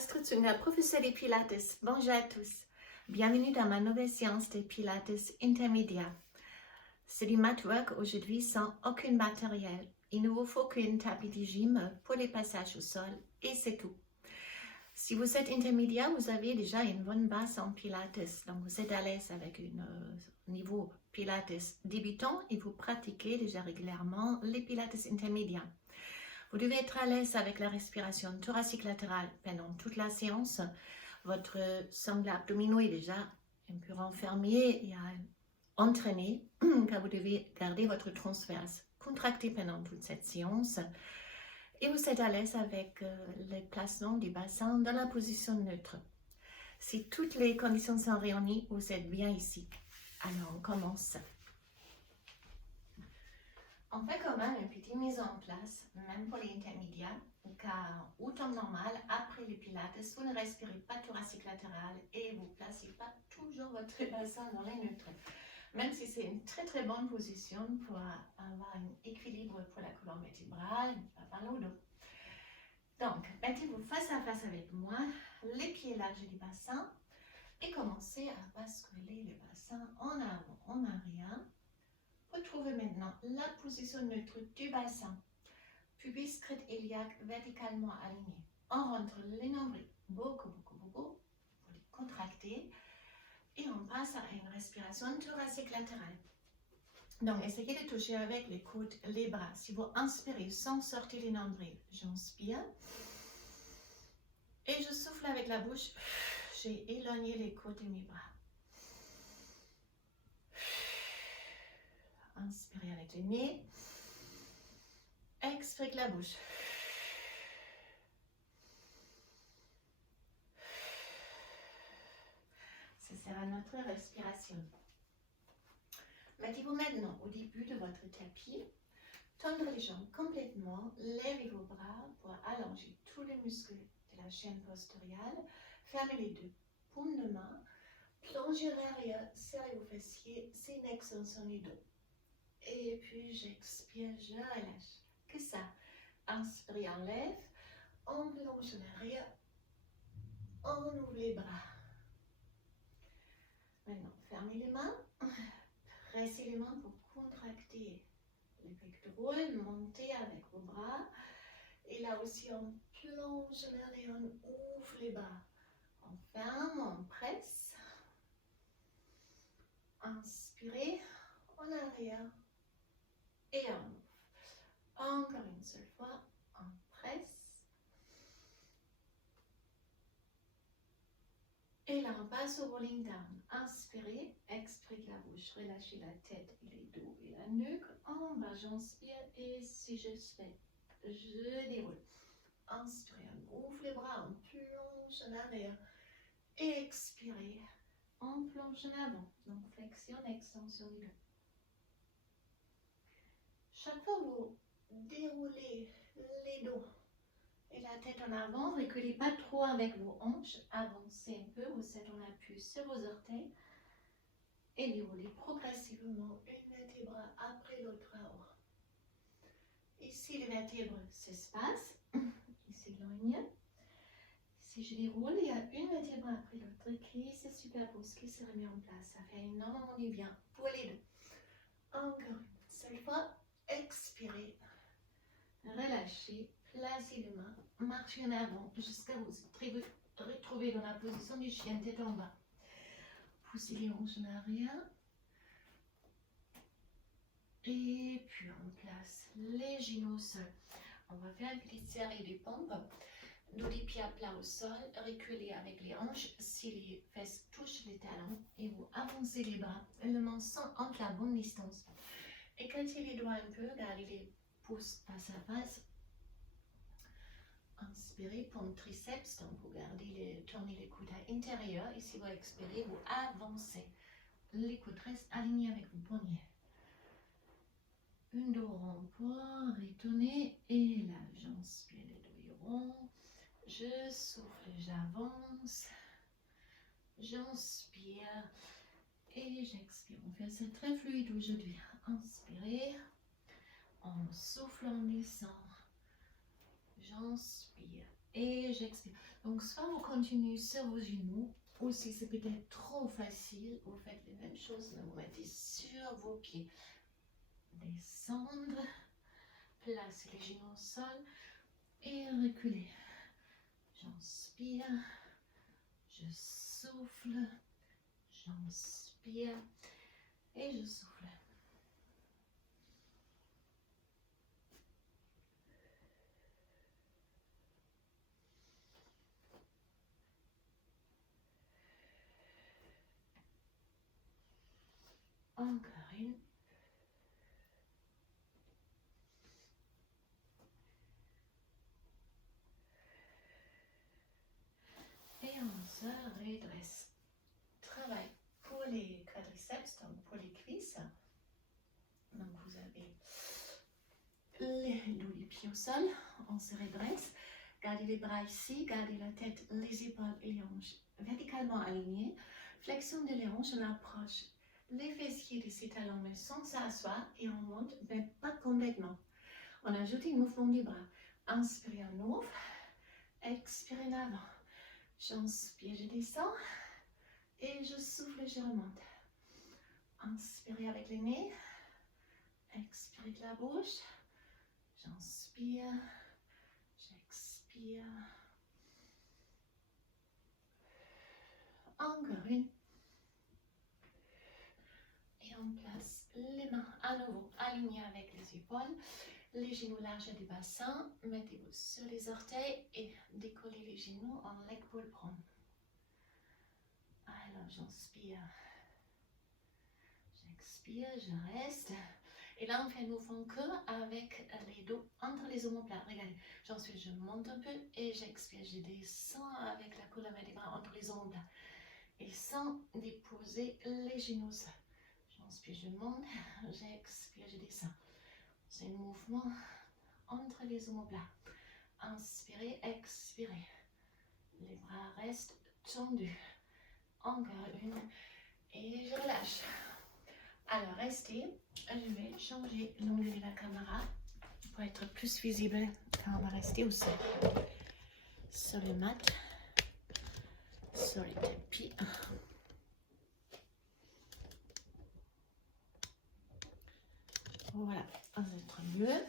Astrid Zünger, professeur de Pilates. Bonjour à tous. Bienvenue dans ma nouvelle séance de Pilates intermédiaire. C'est du mat work aujourd'hui sans aucun matériel. Il ne vous faut qu'une tapis de gym pour les passages au sol et c'est tout. Si vous êtes intermédiaire, vous avez déjà une bonne base en Pilates. Donc vous êtes à l'aise avec un niveau Pilates débutant et vous pratiquez déjà régulièrement les Pilates intermédiaires. Vous devez être à l'aise avec la respiration thoracique latérale pendant toute la séance. Votre sangle abdominaux est déjà un peu renfermé et entraîné car vous devez garder votre transverse contracté pendant toute cette séance. Et vous êtes à l'aise avec le placement du bassin dans la position neutre. Si toutes les conditions sont réunies, vous êtes bien ici. Alors on commence. On fait quand même une petite mise en place, même pour les intermédiaires, car au temps normal, après les pilates, vous ne respirez pas thoracique latéral et vous ne placez pas toujours votre bassin dans les neutres. Même si c'est une très bonne position pour avoir un équilibre pour la colonne vertébrale, pas mal au dos. Donc, mettez-vous face à face avec moi, les pieds larges du bassin et commencez à basculer le bassin en avant, en arrière. Retrouvez maintenant la position neutre du bassin. Pubis crête iliaque verticalement aligné. On rentre les nombrils beaucoup pour les contracter. Et on passe à une respiration thoracique latérale. Donc, essayez de toucher avec les coudes, les bras. Si vous inspirez sans sortir les nombrils, j'inspire. Et je souffle avec la bouche. J'ai éloigné les coudes de mes bras. Inspirez avec le nez. Expirez avec la bouche. Ce sera notre respiration. Mettez-vous maintenant au début de votre tapis. Tendre les jambes complètement. Levez vos bras pour allonger tous les muscles de la chaîne postériore. Fermez les deux paumes de main. Plongez l'arrière. Serrez vos fessiers. C'est une extension du dos. Et puis j'expire, je relâche. Que ça. Inspirez, on lève. On plonge en arrière. On ouvre les bras. Maintenant, fermez les mains. Pressez les mains pour contracter les pectoraux. Montez avec vos bras. Et là aussi, on plonge en arrière. On ouvre les bras. On ferme, on presse. Inspirez en arrière. Et on ouvre. Encore une seule fois, on presse. Et là, on passe au rolling down. Inspirez, expirez la bouche, relâchez la tête et les dos et la nuque. En bas, j'inspire et si je fais, je déroule. Inspirez, on ouvre les bras, on plonge en arrière. Et expirez, on plonge en avant. Donc, flexion, extension du dos. Chaque fois que vous déroulez les dos et la tête en avant, reculez pas trop avec vos hanches, avancez un peu, vous êtes en appui sur vos orteils et déroulez progressivement une vertèbre après l'autre en haut. Ici, les vertèbres s'espacent, ils s'éloignent. Si je déroule, il y a une vertèbre après l'autre qui se superpose, qui se remet en place. Ça fait énormément du bien pour les deux. Encore une seule fois, expirez, relâchez. Placez les mains, marchez en avant jusqu'à vous retrouver dans la position du chien, tête en bas. Poussez les hanches en arrière. Et puis on place les genoux au sol. On va faire une petite série de pompes. Dos des pieds à plat au sol, reculez avec les hanches si les fesses touchent les talons et vous avancez les bras, le menton entre la bonne distance. Écartez les doigts un peu, gardez les pouces face à face. Inspirez, pompe triceps, donc vous tournez les coudes à l'intérieur. Et si vous expirez, vous avancez. Les coudes restent alignés avec vos poignets. Un dos rond pour retourner. Et là, j'inspire, les dos ronds. Je souffle, j'avance. J'inspire. Et j'expire. On fait ça très fluide aujourd'hui. Inspirez. On souffle, on descend. J'inspire et j'expire. Donc soit vous continuez sur vos genoux, ou si c'est peut-être trop facile, vous faites les mêmes choses, mais vous mettez sur vos pieds. Descendre, placez les genoux au sol et reculez. J'inspire, je souffle, j'inspire et je souffle. Encore une. Et on se redresse. Travail pour les quadriceps, donc pour les cuisses. Donc vous avez les pieds au sol, on se redresse. Gardez les bras ici, gardez la tête, les épaules et les hanches verticalement alignées. Flexion de les hanches, on approche les fessiers de ces talons, mais sans s'asseoir et on monte, mais pas complètement. On ajoute un mouvement du bras. Inspirez, on ouvre. Expirez en avant. J'inspire, je descends. Et je souffle, je remonte. Inspirez avec le nez. Expirez de la bouche. J'inspire. J'expire. Encore une. Et on place les mains à nouveau alignées avec les épaules. Les genoux larges du bassin. Mettez-vous sur les orteils et décollez les genoux en leg pull prone. Alors j'inspire. J'expire, je reste. Et là, on fait un mouvement que avec les dos entre les omoplates. Regardez, j'inspire, je monte un peu et j'expire. Je descends avec la colonne vertébrale entre les omoplates. Et sans déposer les genoux. J'inspire, je monte, j'expire, je descends. C'est un mouvement entre les omoplates. Inspirez, expirez. Les bras restent tendus. Encore une. Et je relâche. Alors, restez. Je vais changer l'angle de la caméra pour être plus visible quand on va rester au sol. Sur le mat, sur le tapis. Voilà, on va être mieux.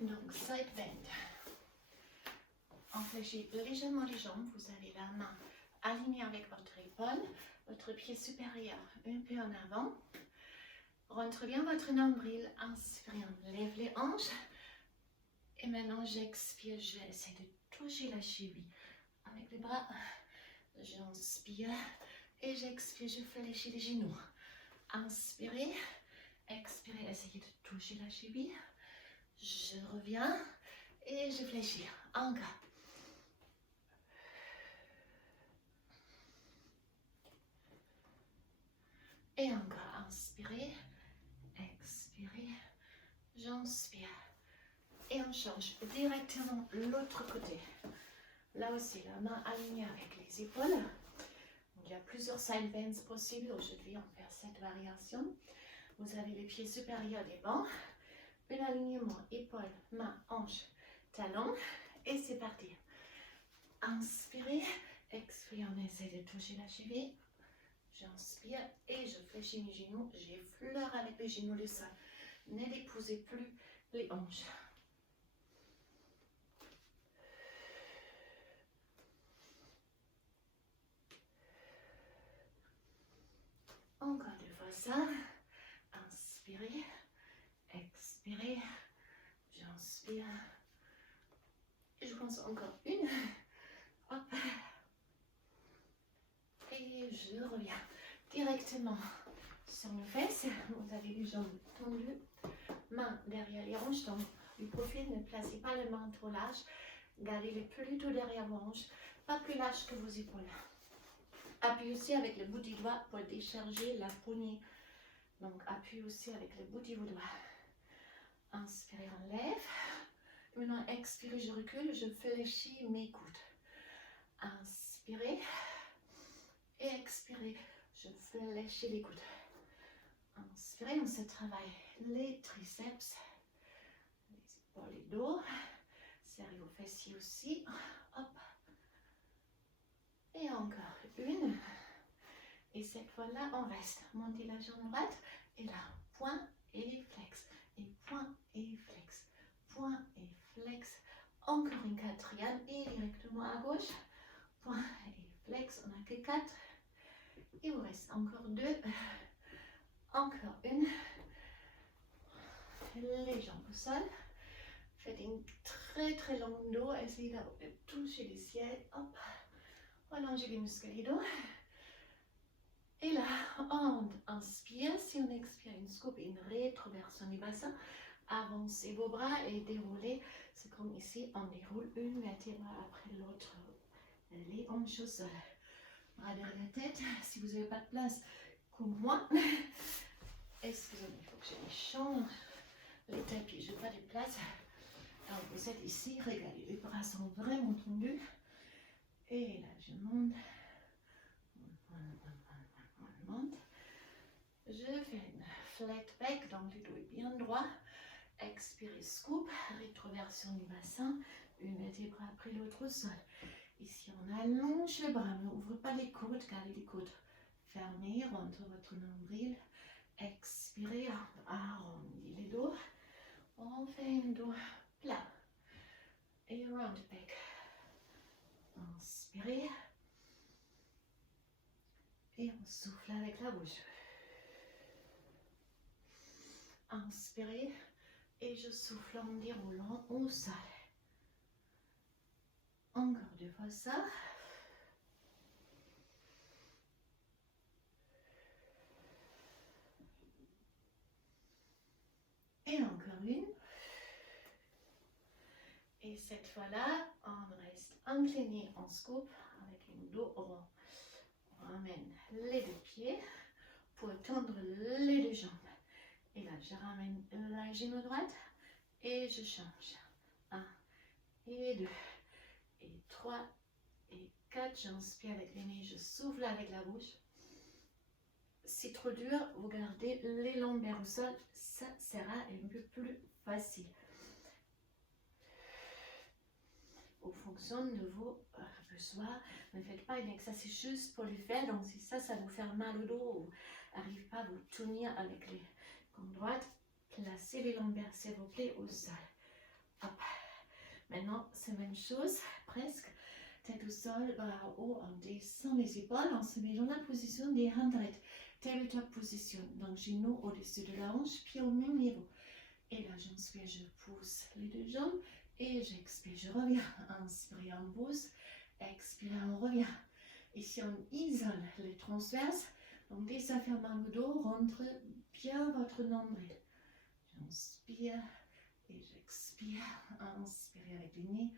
Donc, side bend. On fléchit légèrement les jambes. Vous avez la main alignée avec votre épaule, votre pied supérieur un peu en avant. Rentre bien votre nombril. Inspirez, on lève les hanches. Et maintenant, j'expire. Je vais essayer de toucher la cheville avec les bras. J'inspire et j'expire. Je fléchis les genoux. Inspirez, expirez. Essayez de toucher la cheville. Je reviens et je fléchis. Encore. Et encore. Inspirez, expirez. J'inspire. Et on change directement l'autre côté. Là aussi, la main alignée avec les épaules. Il y a plusieurs side bends possibles. Aujourd'hui, on va faire cette variation. Vous avez les pieds supérieurs des bancs. Un alignement, épaule, main, hanche, talon. Et c'est parti. Inspirez, expirez, on essaie de toucher la cheville. J'inspire et je fléchis mes genoux. J'effleure avec les genoux le sol. Ne déposez plus les hanches. Encore deux fois ça. Inspirez, expirez. J'inspire. Je pense encore une. Hop. Et je reviens directement sur mes fesses. Vous avez les jambes tendues. Main derrière les hanches. Donc, du profil, ne placez pas les mains trop larges. Gardez-les plutôt derrière vos hanches. Pas plus large que vos épaules. Appuyez aussi avec le bout du doigt pour décharger la poignée. Donc, appuyez aussi avec le bout du doigt. Inspirez, on lève. Maintenant, expirez, je recule. Je fléchis mes coudes. Inspirez. Et expirez. Je fléchis les coudes. Inspirez, on se travaille les triceps, les pour les dos. Serrez vos fessiers aussi. Hop. Et encore une. Et cette fois-là, on reste. Montez la jambe droite. Et là, point et flex. Et point et flex. Point et flex. Encore une quatrième. Et directement à gauche. Point et flex. On n'a que 4. Il vous reste encore 2. Encore une. Les jambes au sol. Faites une très longue dos. Essayez de toucher le ciel. Hop. Allongez les muscles du dos. Et là, on inspire. Si on expire, une scoop et une rétroversion du bassin. Avancez vos bras et déroulez. C'est comme ici, on déroule une vertèbre après l'autre. Les hanches au sol. Bras derrière la tête. Si vous n'avez pas de place, comme moi. Excusez-moi, il faut que je les change. Les tapis, je n'ai pas de place. Alors vous êtes ici, regardez, les bras sont vraiment tendus. Et là, je monte. Monte. Je fais une flat back, donc le dos est bien droit. Expirez, scoop, rétroversion du bassin. Une vertèbre après l'autre au sol. Ici, on allonge les bras, mais n'ouvre pas les côtes, gardez les côtes fermées, rentre votre nombril. Expirez, arrondissez les dos. On fait un dos plat. Et round back. Inspirez. Et on souffle avec la bouche. Inspirez. Et je souffle en déroulant au sol. Encore 2 fois ça. Et encore une. Et cette fois-là, on reste incliné en scoop avec un dos rond. On ramène les 2 pieds pour tendre les 2 jambes. Et là, je ramène la genou droite et je change. 1 et 2 et 3 et 4. J'inspire avec les nez, je souffle avec la bouche. Si trop dur, vous gardez les lombaires au sol, ça sera un peu plus facile. Au fonction de vos besoins, ne faites pas un exercice juste pour le faire. Donc si ça vous fait mal au dos ou n'arrive pas à vous tenir avec les côtes droites, placez les lombaires s'il vous plaît au sol. Hop. Maintenant, c'est la même chose, presque. Tête au sol, bras haut, on descend les épaules, on se met dans la position des 100. Tabletop position, donc genoux au-dessus de la hanche, pied au même niveau. Et là, j'inspire, je pousse les 2 jambes et j'expire, je reviens. Inspire, on pousse, expire, on revient. Ici, on isole les transverses, donc dès que ça fait mal au dos, rentre bien votre nombril. J'inspire et j'expire. Inspire avec le nez,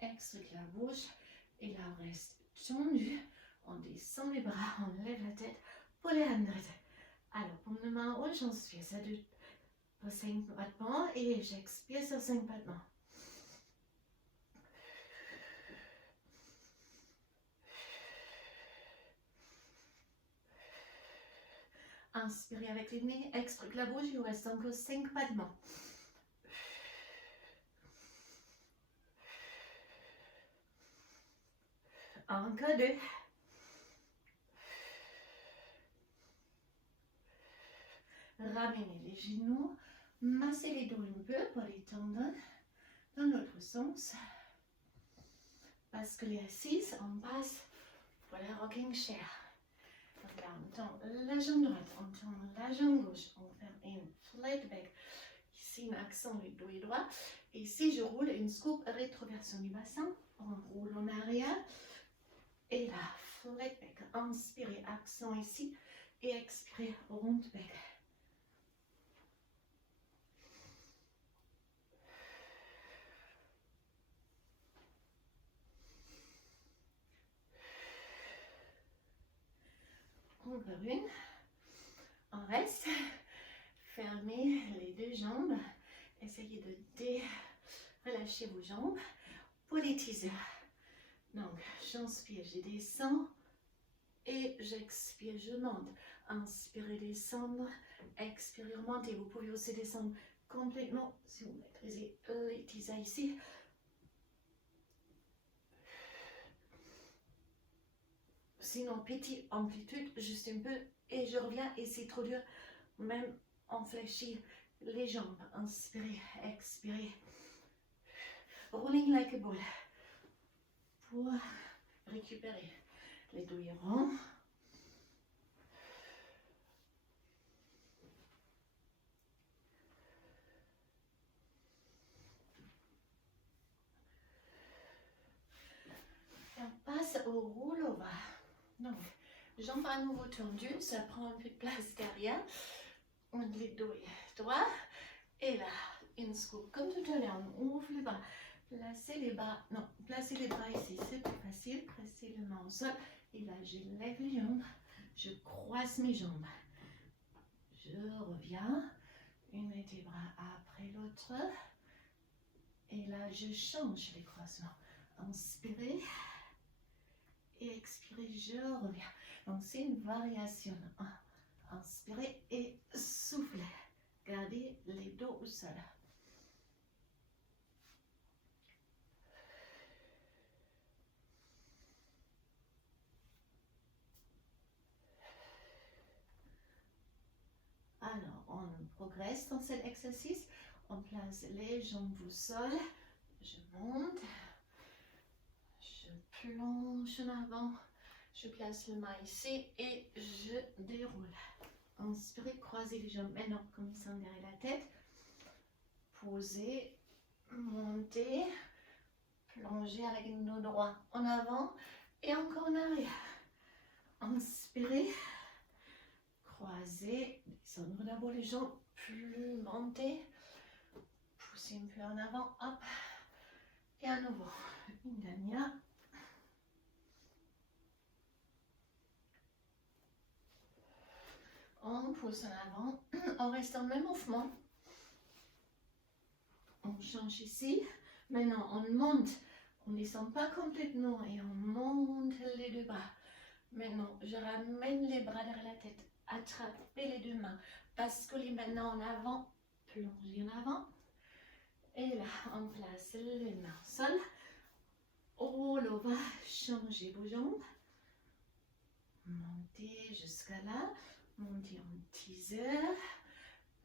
expire avec la bouche. Et là, on reste tendu. On descend les bras, on lève la tête pour les 100. Alors, pour mes mains hautes, j'inspire, ça pour 5 battements et j'expire sur 5 battements. Inspirez avec les nez, expirez la bouche, il vous reste encore 5 battements. Encore 2. Ramenez les genoux, massez les dos un peu pour les tendre dans l'autre sens. Basculez assise, on passe pour la rocking chair. Donc là, on tend la jambe droite, on tend la jambe gauche, on fait une flat back. Ici, l'accent du dos est droit. Et si je roule une scoop rétroversion du bassin, on roule en arrière. Et là, flat back. Inspirez, accent ici. Et expirez, round back. Encore une. On reste. Fermez les 2 jambes. Essayez de relâcher vos jambes pour les teasers. Donc, j'inspire, je descends et j'expire, je monte. Inspirez, descendre, expirez, remontez. Vous pouvez aussi descendre complètement, si vous maîtrisez les tisas ici. Sinon, petite amplitude, juste un peu, et je reviens, et c'est trop dur, même on fléchit les jambes. Inspirez, expirez. Rolling like a ball. Pour récupérer les douilles ronds. Et on passe au roll-over. Donc, jambes à nouveau tendues, ça prend un peu de place derrière. On les douilles droits. Et là, une scoop. Comme tout à l'heure, on ouvre les bras. Placez les bras, non, placez les bras ici, c'est plus facile. Pressez les mains au sol. Et là, je lève les jambes. Je croise mes jambes. Je reviens. Une et des bras après l'autre. Et là, je change les croisements. Inspirez. Et expirez, je reviens. Donc, c'est une variation. Inspirez et soufflez. Gardez les dos au sol. Alors, on progresse dans cet exercice. On place les jambes au sol. Je monte. Je plonge en avant. Je place le main ici et je déroule. Inspirez, croisez les jambes. Maintenant, commencez à derrière la tête. Posez, montez, plongez avec le dos droit en avant et encore en arrière. Inspirez, croisez, descendre d'abord les jambes, plus montez, poussez un peu en avant, hop, et à nouveau, une dernière. On pousse en avant, on reste en même mouvement. On change ici. Maintenant, on monte. On ne descend pas complètement et on monte les deux bras. Maintenant, je ramène les bras derrière la tête. Attrapez les deux mains. Basculez maintenant en avant. Plongez en avant. Et là, on place les mains au sol. Roll over. Changez vos jambes. Montez jusqu'à là. Montez en teaser.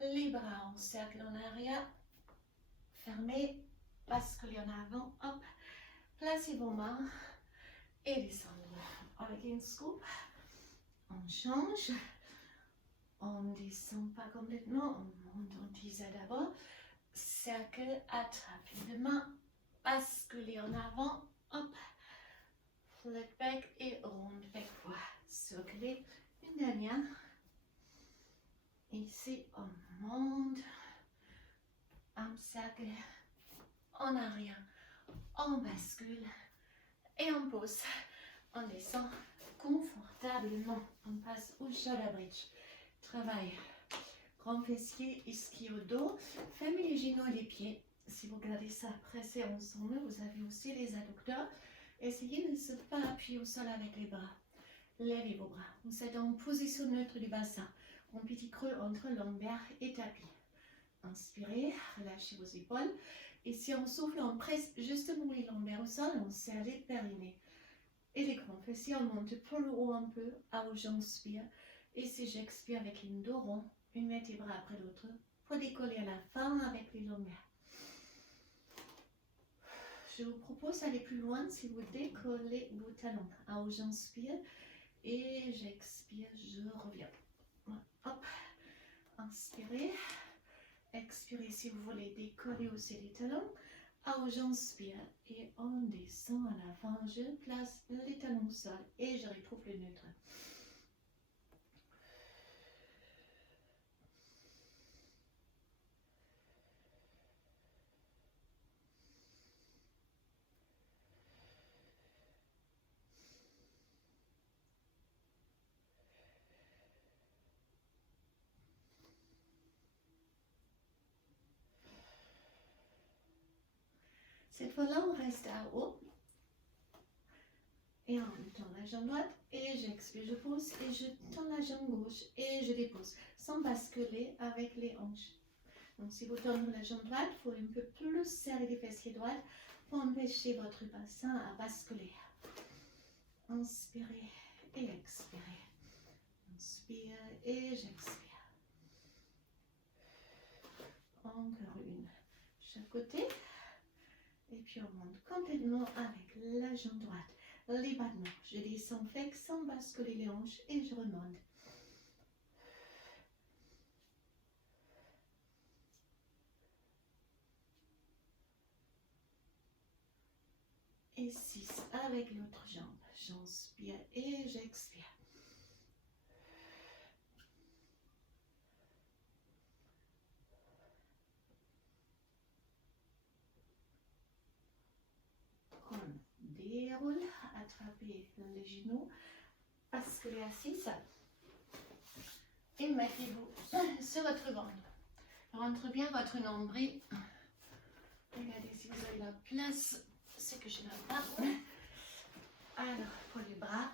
Les bras en cercle en arrière. Fermez. Basculez en avant. Hop. Placez vos mains. Et descendez. Avec une scoop. On change. On ne descend pas complètement. On monte en teaser d'abord. Cercle. Attrapez les mains. Basculez en avant. Hop. Flat back et round back. Voilà. Circulez. Une dernière. Ici, on monte. Un cercle. En arrière. On bascule. Et on pose. On descend confortablement. On passe au shoulder bridge. Travail. Grand fessier, ischio-dos. Fermez les genoux et les pieds. Si vous gardez ça pressé ensemble, vous avez aussi les adducteurs. Essayez de ne se pas appuyer au sol avec les bras. Levez vos bras. Vous êtes en position neutre du bassin. Un petit creux entre lombaire et tapis. Inspirez, relâchez vos épaules. Et si on souffle, on presse justement les lombaires au sol, on serre les périnées. Et les grands fessiers, on monte pour le haut un peu, à où j'inspire. Et si j'expire avec les dos ronds, une vertèbre après l'autre, pour décoller à la fin avec les lombaires. Je vous propose d'aller plus loin si vous décollez vos talons. À où j'inspire et j'expire, je reviens. Hop, inspirez. Expirez si vous voulez décoller aussi les talons. À où j'inspire et on descend à la fin. Je place les talons au sol et je retrouve le neutre. Cette fois-là, on reste à haut. Et on tend la jambe droite et j'expire, je pose et je tends la jambe gauche et je dépose sans basculer avec les hanches. Donc si vous tendez la jambe droite, il faut un peu plus serrer les fessiers droites pour empêcher votre bassin à basculer. Inspirez et expirez. Inspire et j'expire. Encore une. Chaque côté. Et puis on monte complètement avec la jambe droite. Les battements. Je descends flex sans basculer les hanches et je remonte. Et 6 avec l'autre jambe. J'inspire et j'expire. On déroule, attrapez les genoux, basculez à 6 et mettez-vous sur votre ventre. Rentre bien votre nombril. Regardez si vous avez la place, c'est que je n'ai pas. Alors, pour les bras,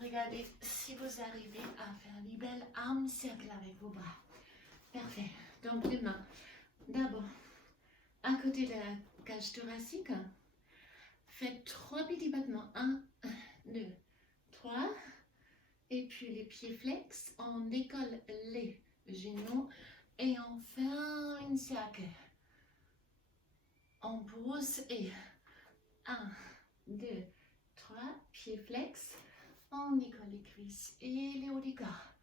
regardez si vous arrivez à faire des belles armes cercles avec vos bras. Parfait. Donc, les mains. D'abord, à côté de la cage thoracique, faites 3 petits battements. 1, 2, 3. Et puis les pieds flex, on décolle les genoux et on fait une cercle. On pousse et 1, 2, 3, pieds flex, on décolle les cuisses et les hauts du corps.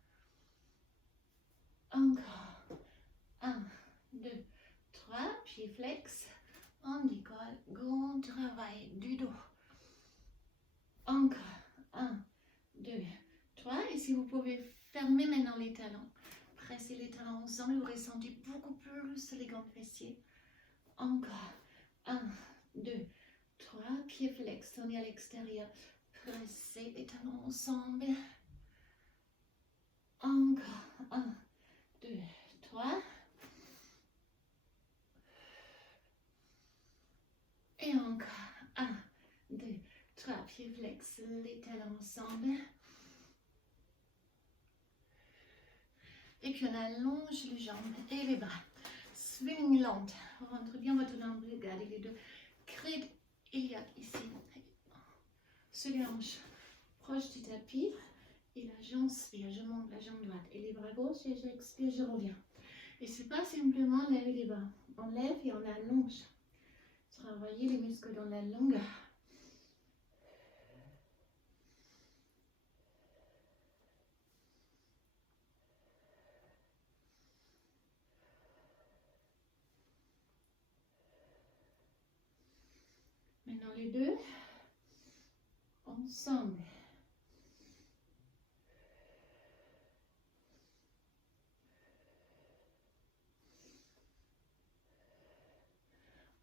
Encore. 1, 2, 3, pieds flex, on décolle, grand travail du dos. Encore. 1, 2, 3. Et si vous pouvez fermer maintenant les talons, pressez les talons ensemble, vous ressentez beaucoup plus les grands fessiers. Encore. 1, 2, 3. Pieds flex, tournez à l'extérieur. Pressez les talons ensemble. Encore. 1, 2, 3. Et encore. 1, 2, 3. Pieds flex, les talons ensemble. Et puis on allonge les jambes et les bras. Swing lente. Rentre bien votre nombril. Regardez les deux crêtes iliaques ici. Sur les hanches. Proche du tapis. Et là, j'inspire. Je monte la jambe droite. Et les bras gauche. Et j'expire. Je reviens. Et c'est pas simplement lever les bras. On lève et on allonge. Travaillez les muscles dans la longueur. Maintenant les deux ensemble.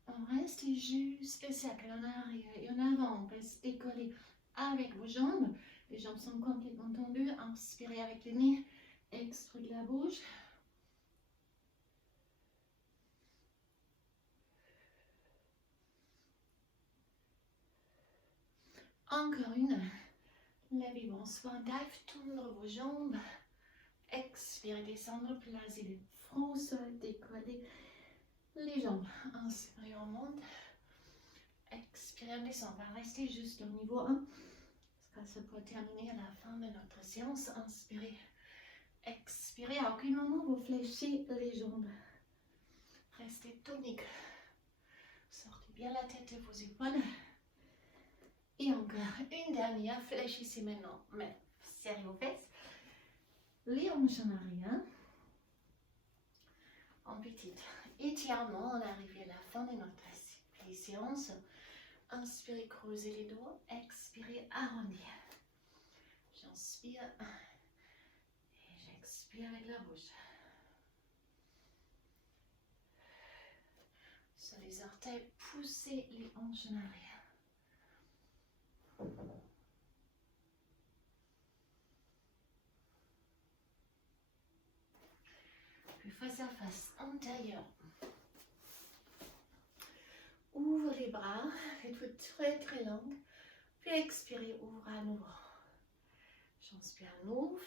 On reste juste le cercle en arrière et en avant. On reste décollé avec vos jambes. Les jambes sont complètement tendues. Inspirez avec les nez. Extrait de la bouche. Encore une. Levez vos swan dive, tendre vos jambes. Expirez, descendre, placer le front au sol, décoller les jambes. Inspirez, on monte. Expirez, on descend. On va rester juste au niveau 1. Parce que ça peut terminer à la fin de notre séance. Inspirez. Expirez. À aucun moment vous fléchissez les jambes. Restez tonique. Sortez bien la tête de vos épaules. Et encore une dernière. Fléchissez maintenant. Mais serrez vos fesses. Les hanches en arrière. En petit étirement. On arrive à la fin de notre séance. Inspirez, creusez les dos. Expirez, arrondir. J'inspire. Et j'expire avec la bouche. Sur les orteils, poussez les hanches en arrière. Puis face à face, antérieur. Ouvre les bras, faites-vous très très longue. Puis expirez, ouvre à nouveau. J'inspire, on ouvre.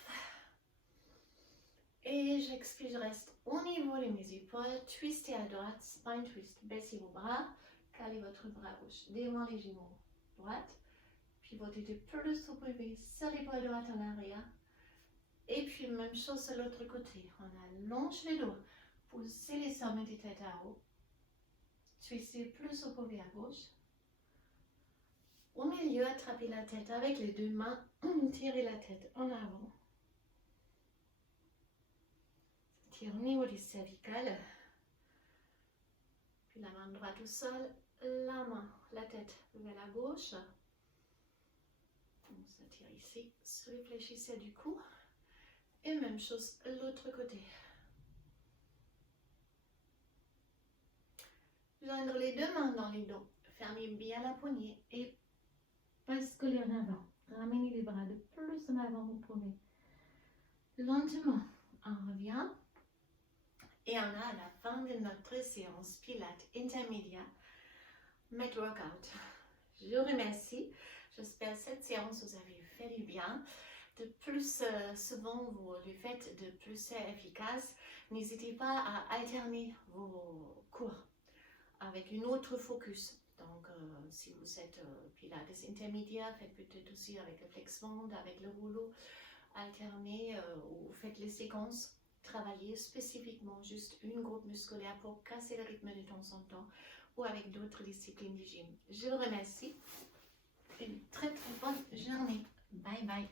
Et j'expire, je reste au niveau de mes épaules. Twistez à droite, spine twist. Baissez vos bras, calez votre bras gauche devant les genoux droite. Pivotez de plus au privé sur l'épaule droite en arrière. Et puis même chose sur l'autre côté. On allonge les dos. Poussez les sommets des têtes à haut. Twistez plus au privé à gauche. Au milieu, attrapez la tête avec les deux mains. Tirez la tête en avant. Tire au niveau du cervical. Puis la main droite au sol. La tête vers la gauche. On s'attire ici. Réfléchissez du cou. Et même chose l'autre côté. Joindre les deux mains dans les dos. Fermez bien la poignée et basculez en avant. Ramenez les bras de plus en avant au premier. Lentement, on revient. Et on a à la fin de notre séance Pilates intermédiaire, Mat Workout. Je vous remercie. J'espère que cette séance vous avez fait du bien. De plus souvent, vous le faites de plus efficace. N'hésitez pas à alterner vos cours avec une autre focus. Donc, si vous êtes Pilates intermédiaire, faites peut-être aussi avec le flex band, avec le rouleau. Alternez ou faites les séquences. Travailler spécifiquement juste une groupe musculaire pour casser le rythme de temps en temps ou avec d'autres disciplines du gym. Je vous remercie. Une très très bonne journée. Bye bye.